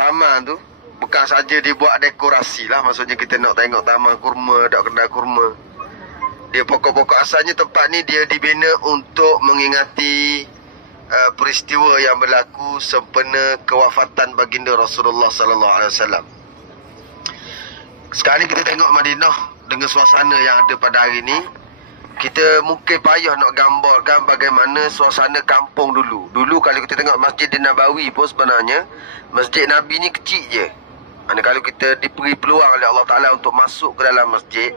taman tu bukan saja dibuat dekorasi lah. Maksudnya kita nak tengok taman kurma, ada kedai kurma. Dia pokok-pokok asalnya tempat ni dia dibina untuk mengingati peristiwa yang berlaku sempena kewafatan baginda Rasulullah sallallahu alaihi wasallam. Sekarang ni kita tengok Madinah dengan suasana yang ada pada hari ni. Kita mungkin payah nak gambarkan bagaimana suasana kampung dulu. Dulu kalau kita tengok Masjid Nabawi pun sebenarnya Masjid Nabi ni kecil je. Mana kalau kita diberi peluang oleh Allah Ta'ala untuk masuk ke dalam masjid,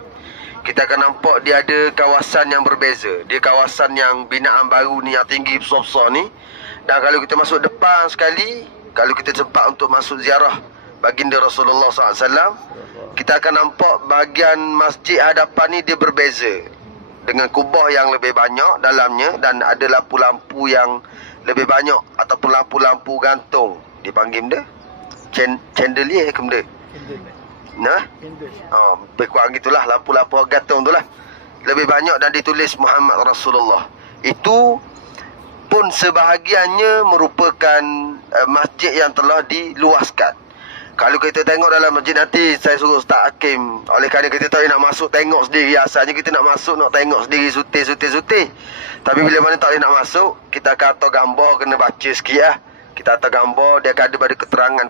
kita akan nampak dia ada kawasan yang berbeza. Dia kawasan yang binaan baru ni, yang tinggi besar-besar ni. Dan kalau kita masuk depan sekali, kalau kita sempat untuk masuk ziarah baginda Rasulullah SAW, kita akan nampak bahagian masjid hadapan ni dia berbeza, dengan kubah yang lebih banyak dalamnya, dan ada lampu-lampu yang lebih banyak, ataupun lampu-lampu gantung. Dipanggil benda chandelier ke benda? Nah, lebih kurang gitulah, lampu-lampu gantung tu lah. Lebih banyak dan ditulis Muhammad Rasulullah. Itu pun sebahagiannya merupakan masjid yang telah diluaskan. Kalau kita tengok dalam masjid, nanti saya suruh Ustaz Hakim, oleh kerana kita tak boleh nak masuk tengok sendiri. Asalnya kita nak masuk, nak tengok sendiri, sutih. Tapi bila mana tak boleh nak masuk, kita akan hantar gambar, kena baca sikit lah. Kita hantar gambar, dia akan ada pada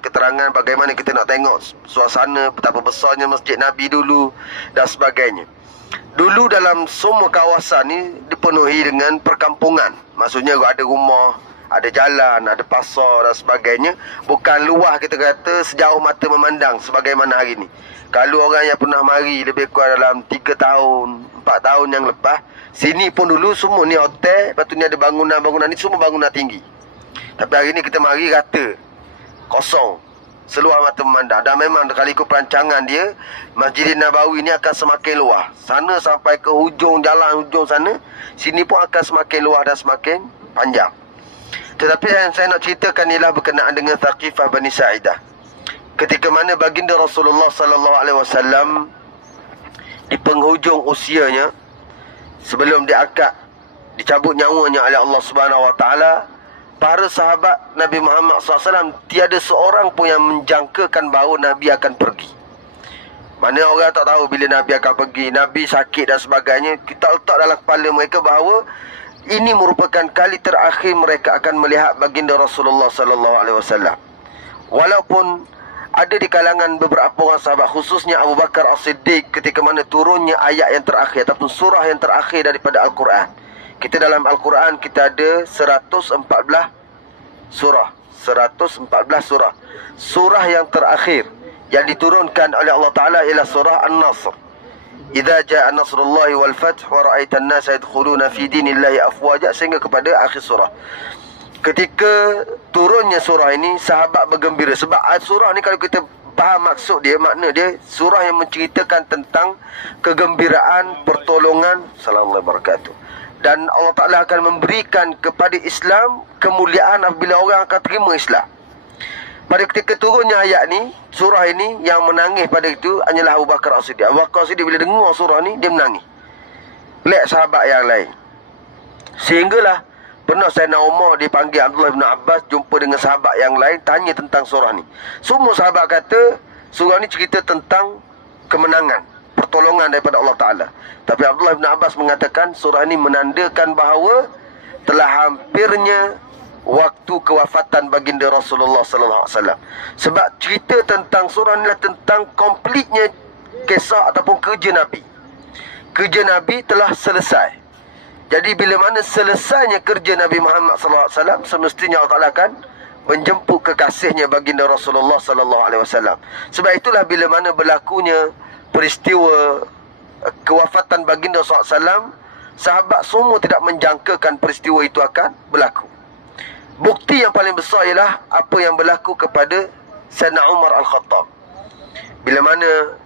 keterangan bagaimana kita nak tengok suasana, betapa besarnya masjid Nabi dulu dan sebagainya. Dulu dalam semua kawasan ni dipenuhi dengan perkampungan. Maksudnya ada rumah, ada jalan, ada pasar dan sebagainya. Bukan luah kita kata sejauh mata memandang sebagaimana hari ni. Kalau orang yang pernah mari lebih kurang dalam 3 tahun, 4 tahun yang lepas, sini pun dulu semua ni hotel, lepas tu ni ada bangunan-bangunan ni semua bangunan tinggi. Tapi hari ni kita mari rata, kosong, seluar mata memandang. Dan memang kalau ikut perancangan dia, Masjid Nabawi ni akan semakin luas. Sana sampai ke hujung jalan, hujung sana, sini pun akan semakin luas dan semakin panjang. Tetapi yang saya nak ceritakan ialah berkenaan dengan Thaqifah Bani Sa'idah. Ketika mana baginda Rasulullah sallallahu alaihi wasallam di penghujung usianya, sebelum diangkat, dicabut nyawanya oleh Allah Subhanahu wa taala, para sahabat Nabi Muhammad SAW tiada seorang pun yang menjangkakan bahawa Nabi akan pergi. Mana orang tak tahu bila Nabi akan pergi, Nabi sakit dan sebagainya. Kita letak dalam kepala mereka bahawa ini merupakan kali terakhir mereka akan melihat baginda Rasulullah sallallahu alaihi wasallam. Walaupun ada di kalangan beberapa orang sahabat, khususnya Abu Bakar As-Siddiq, ketika mana turunnya ayat yang terakhir ataupun surah yang terakhir daripada Al-Quran. Kita dalam Al-Quran kita ada 114 surah. 114 surah. Surah yang terakhir yang diturunkan oleh Allah Ta'ala ialah surah An-Nasr. Idza jaa nasrullahi wal fath wa ra'aitan nasa yadkhuluna fi dinillahi afwaja, sehingga kepada akhir surah. Ketika turunnya surah ini, sahabat bergembira. Sebab surah ni kalau kita faham maksud dia, makna dia, surah yang menceritakan tentang kegembiraan, pertolongan, sallallahu alaihi wabarakatuh. Dan Allah Ta'ala akan memberikan kepada Islam kemuliaan apabila orang akan terima Islam. Pada ketika turunnya ayat ni, surah ini, yang menangis pada itu hanyalah Abu Bakar As-Siddiq. Abu Bakar As-Siddiq bila dengar surah ni, dia menangis. Lek sahabat yang lain. Sehinggalah pernah Sayyidina Umar dipanggil Abdullah bin Abbas, jumpa dengan sahabat yang lain, tanya tentang surah ni. Semua sahabat kata surah ni cerita tentang kemenangan, pertolongan daripada Allah Ta'ala. Tapi Abdullah bin Abbas mengatakan surah ni menandakan bahawa telah hampirnya waktu kewafatan baginda Rasulullah sallallahu alaihi wasallam. Sebab cerita tentang surah ni adalah tentang komplitnya kisah ataupun kerja Nabi. Kerja Nabi telah selesai. Jadi bila mana selesainya kerja Nabi Muhammad sallallahu alaihi wasallam, semestinya Allah Ta'ala akan menjemput kekasihnya baginda Rasulullah sallallahu alaihi wasallam. Sebab itulah bila mana berlakunya peristiwa kewafatan baginda sallallahu alaihi wasallam, sahabat semua tidak menjangkakan peristiwa itu akan berlaku. Bukti yang paling besar ialah apa yang berlaku kepada Sayyidina Umar Al-Khattab. Bila mana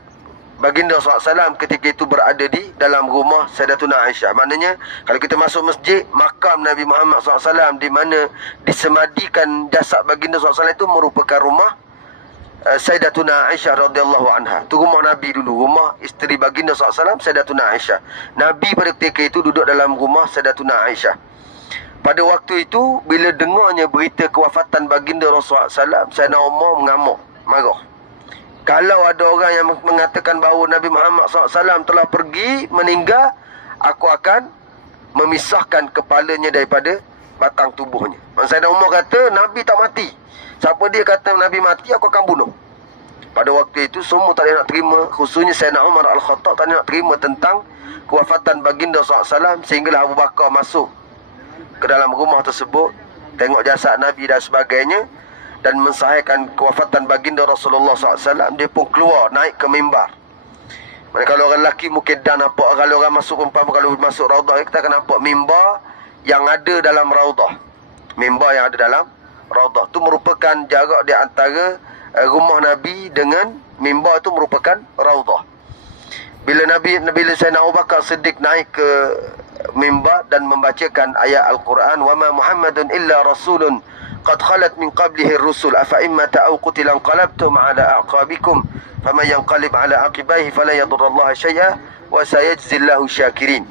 baginda SAW ketika itu berada di dalam rumah Sayyidatuna Aisyah. Maknanya kalau kita masuk masjid, makam Nabi Muhammad SAW di mana disemadikan jasad baginda SAW itu merupakan rumah Sayyidatuna Aisyah radhiyallahu anha. Itu rumah Nabi dulu, rumah isteri baginda SAW, Sayyidatuna Aisyah. Nabi pada ketika itu duduk dalam rumah Sayyidatuna Aisyah. Pada waktu itu, bila dengarnya berita kewafatan baginda Rasulullah SAW, Sayyidina Umar mengamuk, marah. Kalau ada orang yang mengatakan bahawa Nabi Muhammad SAW telah pergi, meninggal, aku akan memisahkan kepalanya daripada batang tubuhnya. Sayyidina Umar kata, Nabi tak mati. Siapa dia kata Nabi mati, aku akan bunuh. Pada waktu itu, semua tak ada nak terima, khususnya Sayyidina Umar Al-Khattab tak ada nak terima tentang kewafatan baginda SAW, sehinggalah Abu Bakar masuk ke dalam rumah tersebut, tengok jasad Nabi dan sebagainya, dan mensahihkan kewafatan baginda Rasulullah SAW. Dia pun keluar, naik ke mimbar. Mana kalau orang lelaki mungkin dah nampak, kalau orang masuk umpama, kalau masuk raudah, kita akan nampak mimbar yang ada dalam raudah. Mimbar yang ada dalam raudah tu merupakan jarak di antara rumah Nabi dengan mimbar, itu merupakan raudah. Bila Sayyidina Abu Bakar Siddiq naik ke mimbar dan membacakan ayat Al-Quran, wa ma Muhammadun illa rasulun qad khalat min qablihi ar-rusul afa imma ta'aw qutilan qalabtum ala aqabikum faman yanqalib ala aqibaihi fala yadurrallaha syai'a wa sayajzillahu syakirin.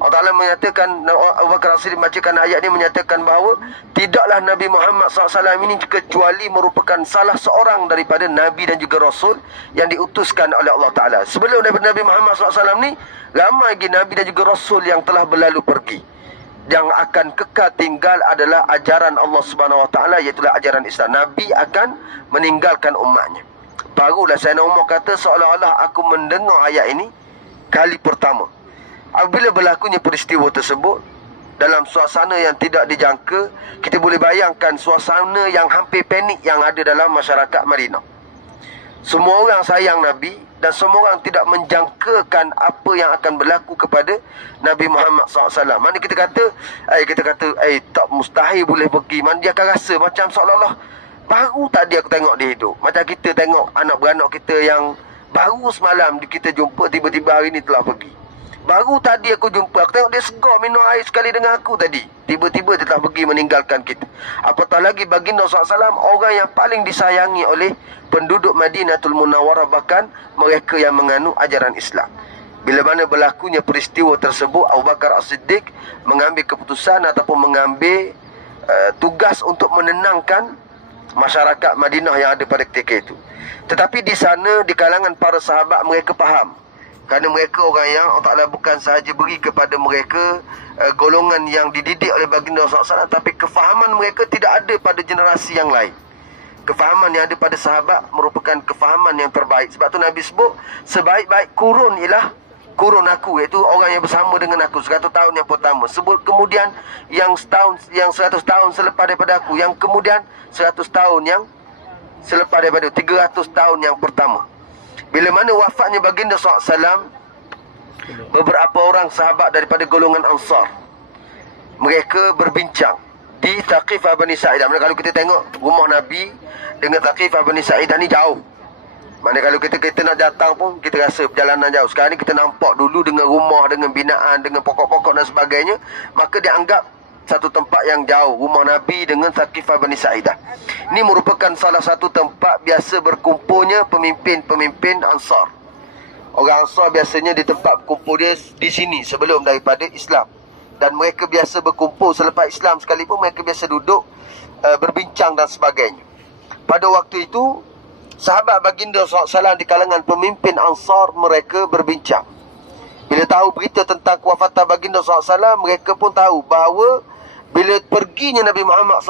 Allah Ta'ala menyatakan, Abu Bakar Siddiq membacakan ayat ini, menyatakan bahawa tidaklah Nabi Muhammad SAW ini kecuali merupakan salah seorang daripada Nabi dan juga Rasul yang diutuskan oleh Allah Ta'ala. Sebelum daripada Nabi Muhammad SAW ni, ramai lagi Nabi dan juga Rasul yang telah berlalu pergi. Yang akan kekal tinggal adalah ajaran Allah Subhanahu Wa Ta'ala, iaitulah ajaran Islam. Nabi akan meninggalkan umatnya. Barulah Sayyidina Umar kata, seolah-olah aku mendengar ayat ini kali pertama. Apabila berlakunya peristiwa tersebut dalam suasana yang tidak dijangka, kita boleh bayangkan suasana yang hampir panik yang ada dalam masyarakat Madinah. Semua orang sayang Nabi dan semua orang tidak menjangkakan apa yang akan berlaku kepada Nabi Muhammad SAW. Mana kita kata, tak mustahil boleh pergi. Mana dia akan rasa macam seolah-olah baru tadi aku tengok dia hidup. Macam kita tengok anak beranak kita yang baru semalam kita jumpa, tiba-tiba hari ni telah pergi. Baru tadi aku jumpa, aku tengok dia segar minum air sekali dengan aku tadi, tiba-tiba dia telah pergi meninggalkan kita. Apatah lagi baginda SAW, orang yang paling disayangi oleh penduduk Madinatul Munawwarah, bahkan mereka yang menganut ajaran Islam. Bila mana berlakunya peristiwa tersebut, Abu Bakar As-Siddiq mengambil keputusan ataupun mengambil tugas untuk menenangkan masyarakat Madinah yang ada pada ketika itu. Tetapi di sana, di kalangan para sahabat, mereka faham. Kerana mereka orang yang Allah Ta'ala bukan sahaja beri kepada mereka golongan yang dididik oleh baginda SAW, tapi kefahaman mereka tidak ada pada generasi yang lain. Kefahaman yang ada pada sahabat merupakan kefahaman yang terbaik. Sebab tu Nabi sebut, sebaik-baik kurun ialah kurun aku, iaitu orang yang bersama dengan aku 100 tahun yang pertama. Sebut kemudian yang 100 tahun selepas daripada aku, yang kemudian 100 tahun yang selepas daripada 300 tahun yang pertama. Bila mana wafatnya baginda SAW, beberapa orang sahabat daripada golongan Ansar, mereka berbincang di Thaqifah Bani Sa'idah. Kalau kita tengok rumah Nabi dengan Thaqifah Bani Sa'idah ni jauh. Mana kalau kita nak datang pun kita rasa perjalanan jauh. Sekarang ni kita nampak dulu dengan rumah, dengan binaan, dengan pokok-pokok dan sebagainya, maka dianggap satu tempat yang jauh, rumah Nabi dengan Thaqifah Bani Sa'idah. Ini merupakan salah satu tempat biasa berkumpulnya pemimpin-pemimpin Ansar. Orang Ansar biasanya di tempat berkumpul dia di sini sebelum daripada Islam. Dan mereka biasa berkumpul selepas Islam sekalipun, mereka biasa duduk berbincang dan sebagainya. Pada waktu itu, sahabat baginda SAW di kalangan pemimpin Ansar, mereka berbincang. Bila tahu berita tentang kewafatan baginda SAW, mereka pun tahu bahawa bila perginya Nabi Muhammad SAW